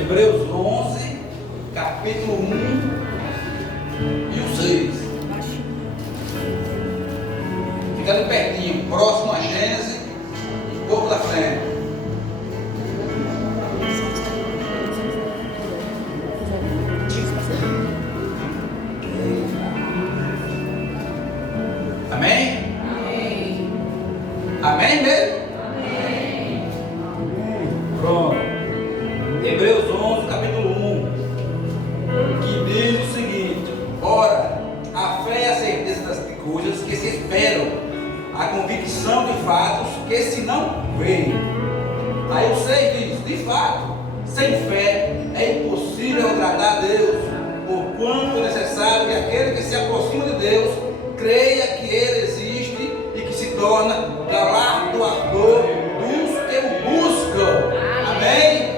Hebreus 11, capítulo 1 e o 6. Fica ali pertinho, próximo a Gênesis, um pouco da frente. Amém? Amém. Amém mesmo? Amém. Pronto. Hebreus 11, capítulo 1, que diz o seguinte: ora, a fé é a certeza das coisas que se esperam, a convicção de fatos que se não veem. Aí o 6 diz: de fato, sem fé é impossível agradar a Deus, porquanto é necessário que aquele que se aproxima de Deus creia que Ele existe e que se torna galardoador dos que o buscam. Amém?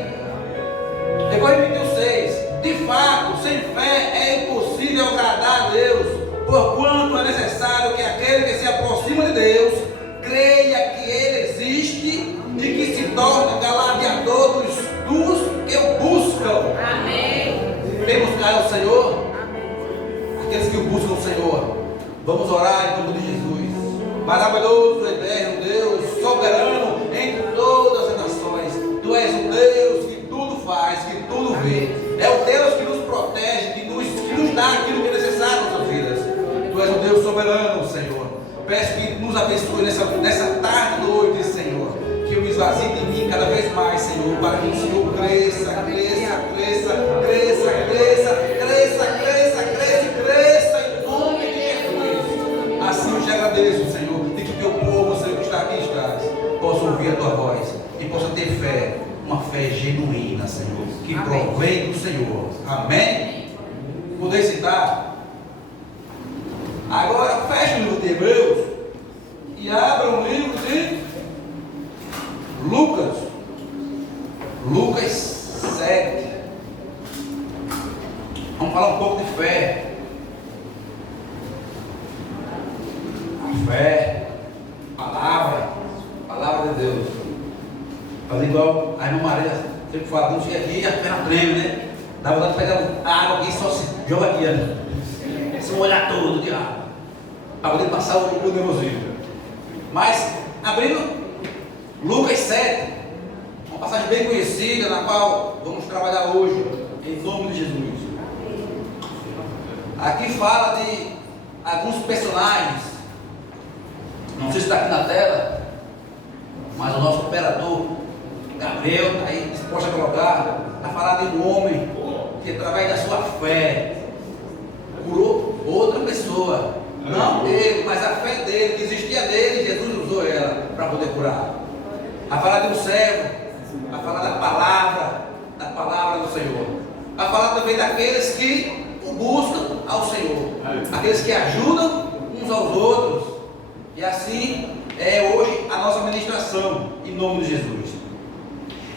Depois repetiu o 6: de fato, sem fé é impossível agradar a Deus, porquanto é necessário que aquele que se aproxima de Deus creia que Ele existe e que se torna galardoador dos que o buscam. Amém. Quem buscar o Senhor? Aqueles que o buscam o Senhor. Vamos orar em nome de Jesus. Maravilhoso, eterno Deus, soberano entre todas as nações. Tu és o Deus que tudo faz, que tudo vê. É o Deus que nos protege, que nos dá aquilo que é necessário nas nossas vidas. Tu és o Deus soberano, Senhor. Peço que nos abençoe nessa tarde e noite, Senhor. Que eu me esvazie de mim cada vez mais, Senhor, para que o Senhor cresça, cresça, cresça, cresça, cresça, cresça, cresça, cresça, cresça em nome de Jesus. Assim eu te agradeço, Senhor, de que teu povo, Senhor, que está aqui estás, possa ouvir a tua voz e possa ter fé, uma fé genuína, Senhor, que provém do Senhor. Amém? Poder citar? Agora feche o livro de Hebreus e abra o livro de Lucas. Lucas 7. Vamos falar um pouco de fé. A fé, palavra de Deus. Fazer igual a irmã Maria sempre fala, quando chega aqui a perna treme, né? Dá vontade de pegar água aqui e só se joga aqui, né? Se molhar todo de água, para poder passar o nervosismo. Mas, abrindo Lucas 7, uma passagem bem conhecida, na qual vamos trabalhar hoje, em nome de Jesus. Aqui fala de alguns personagens. Não sei se está aqui na tela, mas o nosso operador Gabriel está aí disposto a colocar. Está falando de um homem que, através da sua fé, curou outra pessoa. Não ele, mas a fé dele, que existia dele, Jesus usou ela para poder curar. A falar de um servo, a falar da palavra do Senhor, a falar também daqueles que o buscam ao Senhor, aqueles que ajudam uns aos outros. E assim é hoje a nossa ministração, em nome de Jesus.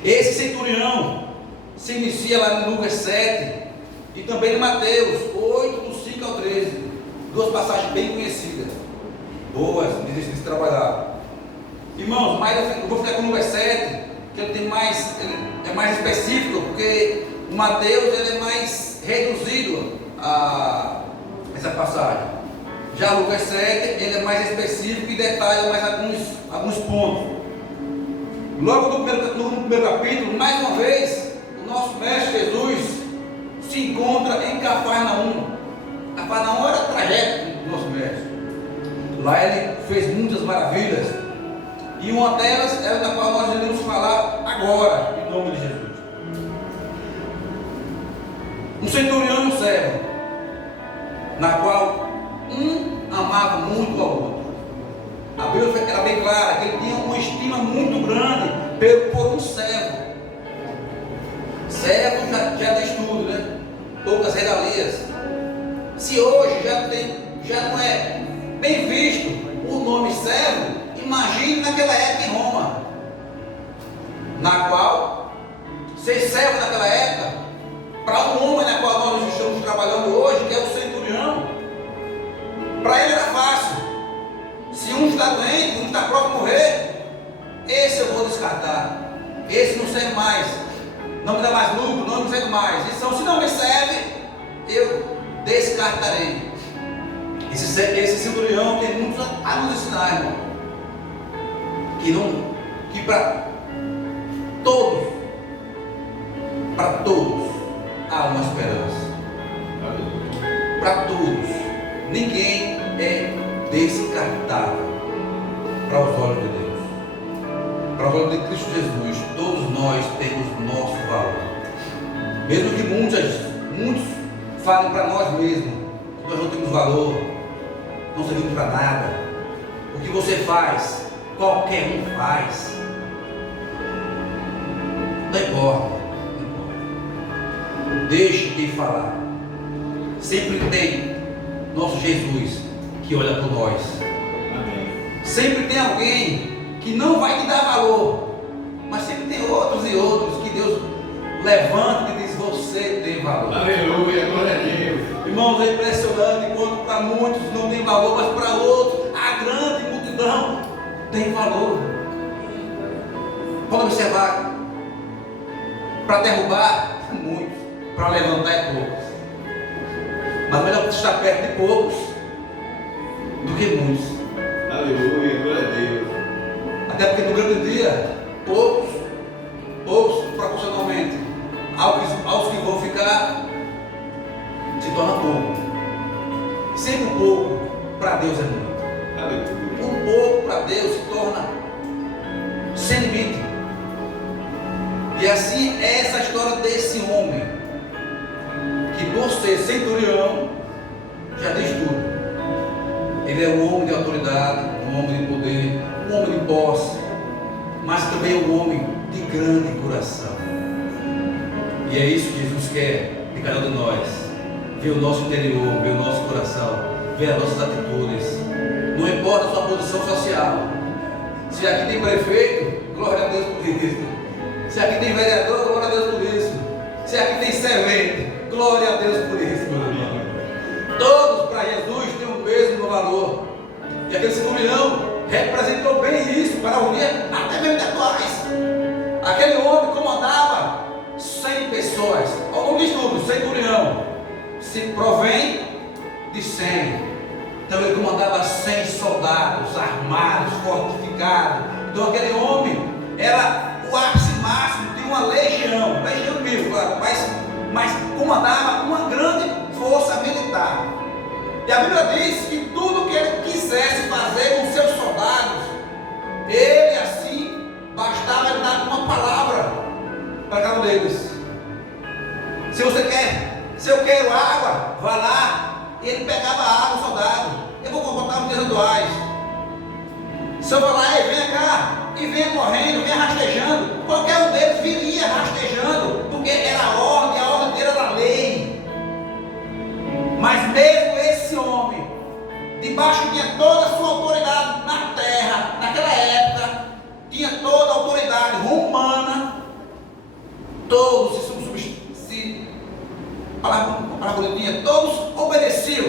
Esse centurião se inicia lá em Lucas 7 e também em Mateus 8, do 5 ao 13. Duas passagens bem conhecidas, boas, de se trabalhar. Irmãos, mas eu vou ficar com o Lucas 7, que ele é mais específico, porque o Mateus ele é mais reduzido a essa passagem. Já Lucas 7, ele é mais específico e detalha mais alguns pontos. Logo no primeiro capítulo, mais uma vez, o nosso mestre Jesus se encontra em Cafarnaum. Cafarnaum era a trajeto do nosso mestre. Lá ele fez muitas maravilhas. E uma delas é da qual nós iremos falar agora, em nome de Jesus. Um centurião e um servo, na qual um amava muito ao outro. A Bíblia era bem clara que ele tinha uma estima muito grande por um servo. Servo já diz tudo, né? Poucas regalias. Se hoje já não é bem visto o nome servo, imagine naquela época em Roma, na qual ser servo naquela época, para um homem na qual nós estamos trabalhando hoje, que é o centurião, para ele era fácil. Se um está doente, um está próximo a morrer, esse eu vou descartar, esse não serve mais. não me dá mais lucro, não me serve mais. Então, se não me serve, eu descartarei. Esse centurião tem muito a nos ensinar, irmão. Que para todos há uma esperança. Para todos, ninguém é descartável para os olhos de Deus. Para os olhos de Cristo Jesus, todos nós temos nosso valor. Mesmo que muitos falem para nós mesmos que nós não temos valor, não servimos para nada. O que você faz, qualquer um faz. Não importa. Deixe de falar. Sempre tem nosso Jesus que olha por nós. Amém. Sempre tem alguém que não vai te dar valor, mas sempre tem outros e outros que Deus levanta e diz: você tem valor. Aleluia, glória a Deus. Irmãos, é impressionante enquanto para muitos não tem valor, mas para outros a grande multidão tem valor. Pode observar, para derrubar muitos, para levantar é poucos. Mas melhor estar perto de poucos do que muitos. Aleluia, glória a Deus. Até porque no grande dia, poucos proporcionalmente aos que vão ficar, se torna pouco. Sempre um pouco para Deus é muito. Aleluia. Um pouco para Deus se torna sem limite. E assim é essa história desse homem, que por ser centurião, já diz tudo. Ele é um homem de autoridade, um homem de poder, um homem de posse, mas também um homem de grande coração. E é isso que Jesus quer de cada um de nós. Ver o nosso interior, ver o nosso coração, ver as nossas atitudes. Não importa a sua posição social. Se aqui tem prefeito, glória a Deus por isso. Se aqui tem vereador, glória a Deus por isso. Se aqui tem servente, glória a Deus por isso, meu irmão. Todos para Jesus têm o mesmo valor. E aquele centurião representou bem isso para unir até mesmo intelectuais. Aquele homem comandava 100 pessoas. Olha o nome de tudo, centurião. Se provém de 100. Então ele comandava 100 soldados armados, fortificados. Então aquele homem era o ápice máximo de uma legião mesmo, claro, mas comandava uma grande força militar. E a Bíblia diz que tudo que ele quisesse fazer com seus soldados, ele assim, bastava ele dar uma palavra para cada um deles. Se eu quero água, vá lá. Ele pegava a água, soldado. Eu vou botar os dias atuais. Se eu falar, ei, venha cá, e venha correndo, venha rastejando, qualquer um deles viria rastejando, porque era a ordem dele era a lei. Mas mesmo esse homem, debaixo tinha toda a sua autoridade na terra, naquela época, tinha toda a autoridade romana, todos todos obedeciam.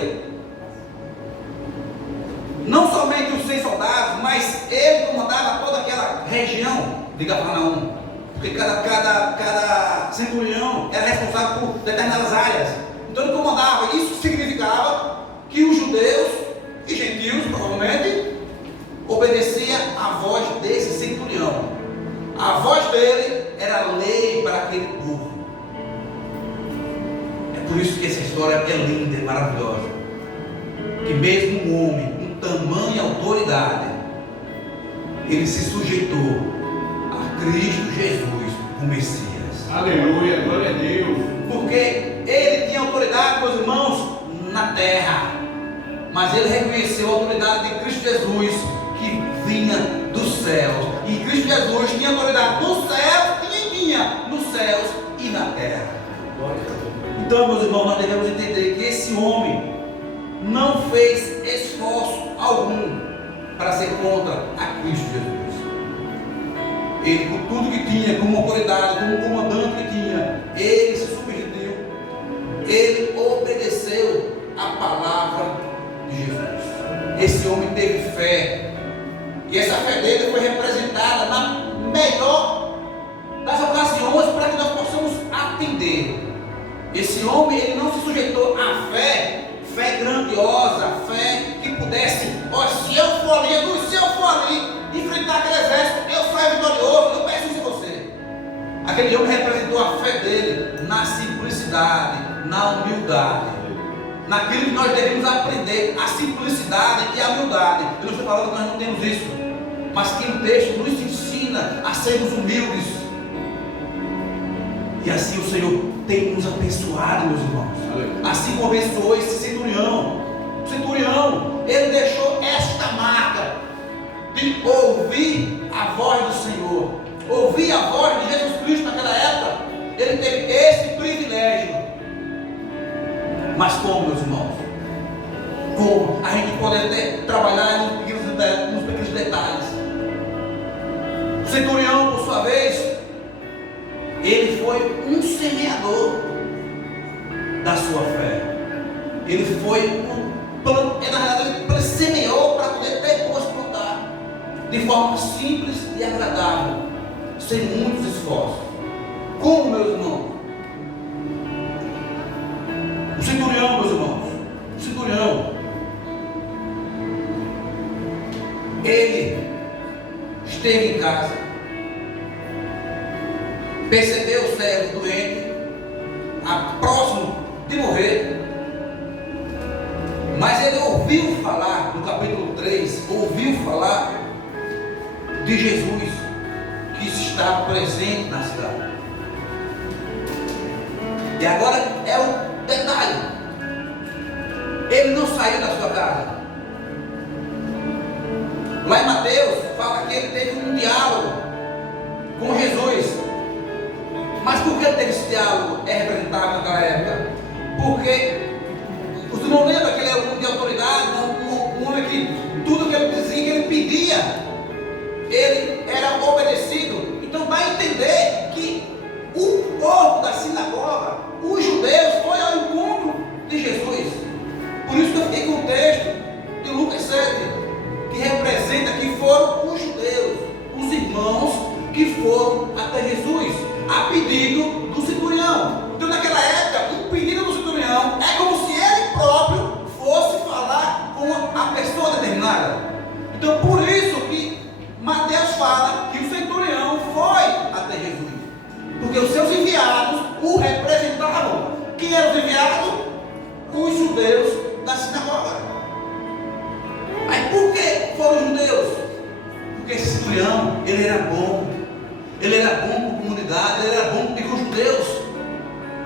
Não somente os 100 soldados, mas ele comandava toda aquela região de Cafarnaum. Porque cada centurião era responsável por determinadas áreas. Então ele comandava. Isso significava que os judeus e gentios, provavelmente, obedeciam à voz desse centurião. A voz dele era lei para aquele povo. É por isso que essa história é linda e maravilhosa. Que mesmo um homem com tamanha autoridade, ele se sujeitou a Cristo Jesus, o Messias. Aleluia, glória a Deus. Porque ele tinha autoridade, meus irmãos, na terra, mas ele reconheceu a autoridade de Cristo Jesus, que vinha dos céus. E Cristo Jesus tinha autoridade nos céus e na terra. Então, meus irmãos, nós devemos entender que esse homem não fez esforço algum para ser contra a Cristo Jesus. Ele, com tudo que tinha, como autoridade, como comandante que tinha, ele se submeteu, ele obedeceu a palavra de Jesus. Esse homem teve fé, e essa fé dele foi representada na melhor das ocasiões para que nós possamos Esse homem, ele não se sujeitou à fé grandiosa, fé que pudesse, ó, se eu for ali, enfrentar aquele exército, eu saio vitorioso, eu peço isso a você. Aquele homem representou a fé dele na simplicidade, na humildade, naquilo que nós devemos aprender, a simplicidade e a humildade. Eu não estou falando que nós não temos isso, mas que o texto nos ensina a sermos humildes. E assim o Senhor tem nos abençoado, meus irmãos. Assim como abençoou esse centurião. O centurião, ele deixou esta marca de ouvir a voz do Senhor, ouvir a voz de Jesus Cristo naquela época. Ele teve esse privilégio. Mas como, meus irmãos? Como? A gente pode até trabalhar nos pequenos detalhes. O centurião, por sua vez, ele foi um semeador da sua fé. Ele foi um plano, na verdade, ele semeou para poder depois plantar, de forma simples e agradável, sem muitos esforços. Como, meus irmãos? O centurião, meus irmãos, o centurião, ele esteve em casa, percebeu o servo doente, próximo de morrer, mas ele ouviu falar, no capítulo 3, ouviu falar de Jesus, que está presente na cidade. E agora é o detalhe: ele não saiu da sua casa. Lá em Mateus fala que ele teve um diálogo com Jesus. Mas por que ele teve esse diálogo? É representado naquela época porque os irmãos lembram que ele era um homem de autoridade, um homem que tudo que ele dizia, que ele pedia, ele era obedecido. Então dá a entender que o povo da sinagoga, os judeus, foi ao encontro de Jesus. Por isso que eu fiquei com o texto de Lucas 7, que representa que foram os judeus, os irmãos que foram até Jesus, a pedido do centurião. Então naquela época, o pedido do centurião é como se ele próprio fosse falar com a pessoa determinada. Então por isso que Mateus fala que o centurião foi até Jesus, porque os seus enviados o representavam. Quem eram os enviados? Os judeus da sinagoga. Mas por que foram os judeus? Porque esse centurião, ele era bom. Ele era bom com a comunidade, ele era bom com os judeus.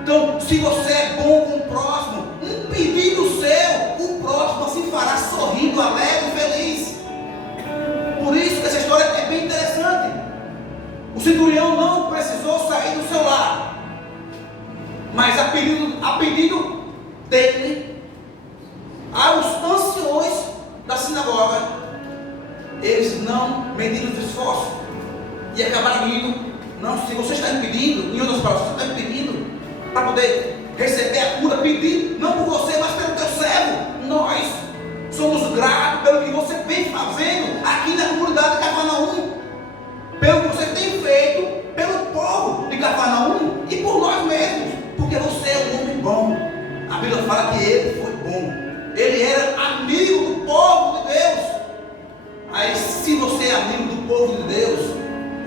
Então, se você é bom com o próximo, um pedido seu, o próximo assim fará sorrindo, alegre e feliz. Por isso que essa história é bem interessante. O centurião não precisou sair do seu lar, mas a pedido dele, aos anciões da sinagoga, eles não mediram os esforços e acabaram indo. Não, se você está impedindo, em outras palavras, você está impedindo para poder receber a cura, pedir não por você, mas pelo teu servo. Nós somos gratos pelo que você vem fazendo aqui na comunidade de Cafarnaum, pelo que você tem feito pelo povo de Cafarnaum e por nós mesmos, porque você é um homem bom. A Bíblia fala que ele foi bom, ele era amigo do povo de Deus. Aí, se você é amigo do povo de Deus,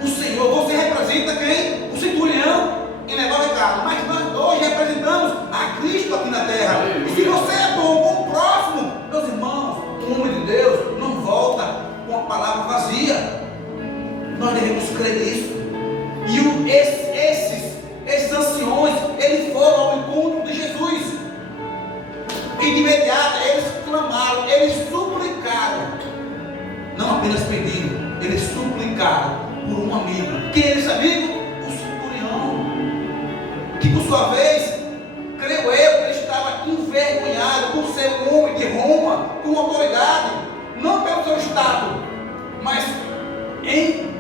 o Senhor, você representa quem? O centurião em levar o recado, mas nós hoje representamos a Cristo aqui na terra. Aleluia. E se você é bom com o próximo, meus irmãos, o homem de Deus não volta com a palavra vazia. Nós devemos crer nisso. E esses anciões, eles foram ao encontro de Jesus, e de imediato eles clamaram, eles suplicaram, não apenas pedindo, eles suplicaram por um amigo. Quem é esse amigo? O centurião, que por sua vez, creio eu, que ele estava envergonhado por ser um homem de Roma, com autoridade, não pelo seu status, mas em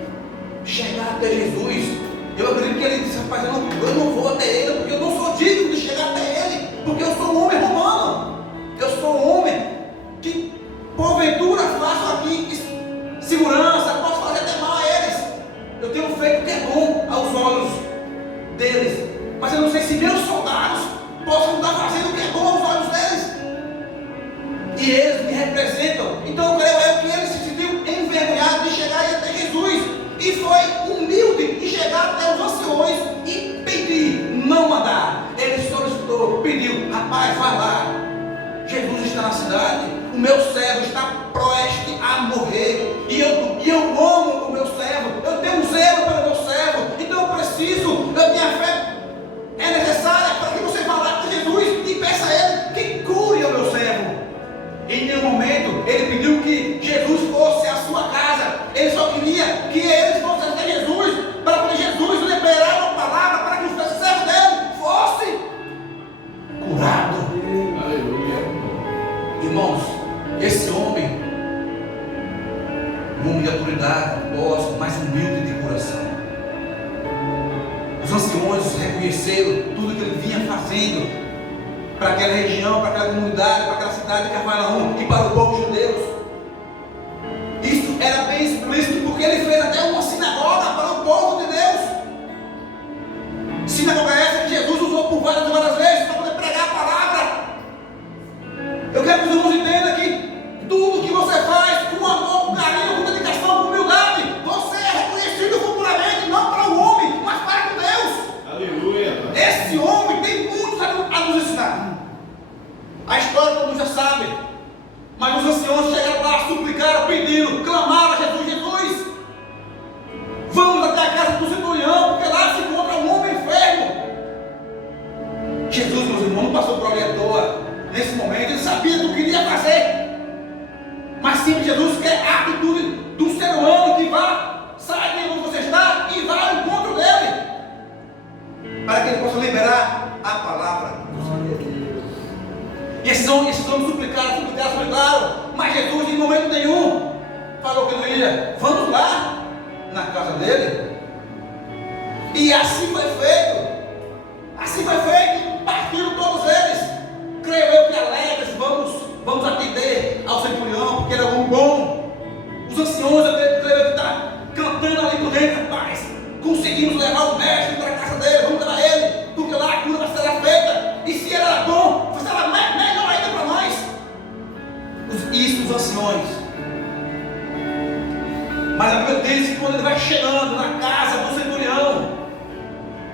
chegar até Jesus. Eu acredito que ele disse: rapaz, eu não vou até ele, porque eu não sou digno de chegar até ele, porque eu sou um homem romano, eu sou um homem que porventura faço aqui segurança, posso fazer até mal a eles, eu tenho feito o que é bom aos olhos deles, mas eu não sei se meus soldados comunidade. O meu servo está prestes a morrer. E eu amo o meu servo. Eu tenho um zelo pelo meu servo. Então eu minha fé é necessária para que você vá lá para Jesus e peça a Ele que cure o meu servo. Em nenhum momento ele pediu que Jesus fosse à sua casa. Ele só queria que eles fossem até Jesus, para poder Jesus liberar uma palavra para que o servo dele fosse curado. Aleluia. Irmãos, esse homem, um homem de autoridade, posse, mas humilde de coração. Os anciões reconheceram tudo que ele vinha fazendo para aquela região, para aquela comunidade, para aquela cidade de Cafarnaum e para o povo judeu. Isso era bem explícito, porque ele fez até uma sinagoga para o povo de Deus. Sinagoga essa que Jesus usou por várias vezes para poder pregar a palavra. Eu quero que os irmãos entendam que tudo que você faz com amor, com carinho, com dedicação, com humildade, você é reconhecido futuramente, não para o homem, mas para com Deus. Aleluia. Esse homem tem muito a nos ensinar. A história todo mundo já sabe. Mas os anciãos chegaram lá, suplicaram, pediram, clamaram a Jesus: Jesus, vamos até a casa do centurião, porque lá se encontra um homem enfermo. Jesus, meus irmãos, não passou por ali à toa. Nesse momento, ele sabia do que iria fazer. Mas sim, Jesus quer a atitude do ser humano que vá, sai de onde você está e vá ao encontro dele, para que ele possa liberar a palavra do Senhor. E esses homens suplicaram, mas Jesus em momento nenhum falou que não ia. Vamos lá na casa dele. E assim foi feito. Partiram todos eles. Creio eu que alegres, vamos atender ao centurião, porque era um bom. Os anciões, eu creio que está cantando ali por dentro: rapaz, conseguimos levar o mestre para a casa dele, vamos levar ele, porque lá a cura vai ser feita. E se ele era bom, será melhor ainda para nós. Isso os anciões. Mas a Bíblia diz que quando ele vai chegando na casa do centurião,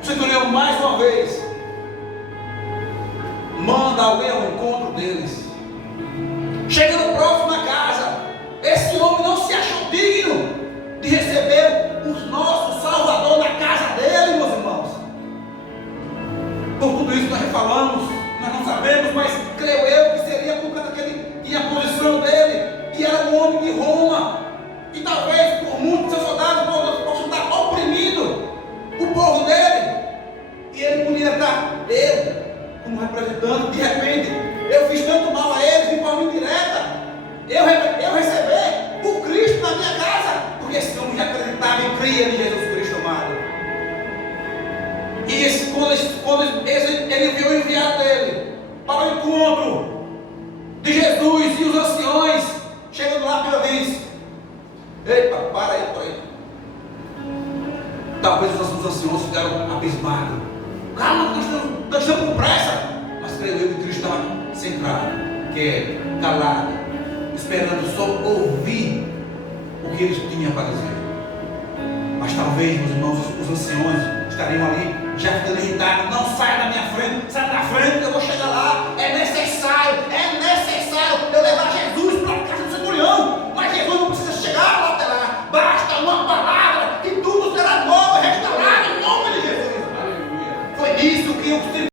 o centurião mais uma vez manda alguém ao encontro deles. Chegando próximo da casa, esse homem não se achou digno de receber o nosso Salvador na casa dele, meus irmãos. Por tudo isso nós falamos, nós não sabemos, mas creio eu que seria por causa que ele tinha a posição dele, que era um homem de Roma, e talvez por muitos seus soldados possam estar oprimindo o povo dele, e ele podia estar, eu, como representante, de repente, eu fiz tanto mal a eles de forma indireta, eu receber o Cristo na minha casa, porque esse homem já acreditava e cria em Jesus Cristo amado. E quando ele viu o enviado dele para o encontro de Jesus e os anciões, chegando lá, a Bíblia diz: eita, para aí. Talvez os anciões ficaram abismados. Calma, nós estamos com pressa. Mas creio eu que Cristo estava centrado, quieto, calado, esperando só ouvir o que eles tinham para dizer. Mas talvez, meus irmãos, os anciões estariam ali já ficando irritados: não saia da minha frente, sai da frente que eu vou chegar lá. É necessário eu levar Jesus para a casa do centurião. Mas Jesus não precisa chegar lá até lá, basta uma palavra que tudo será novo e restaurado em nome de Jesus. Aleluia. Foi isso que o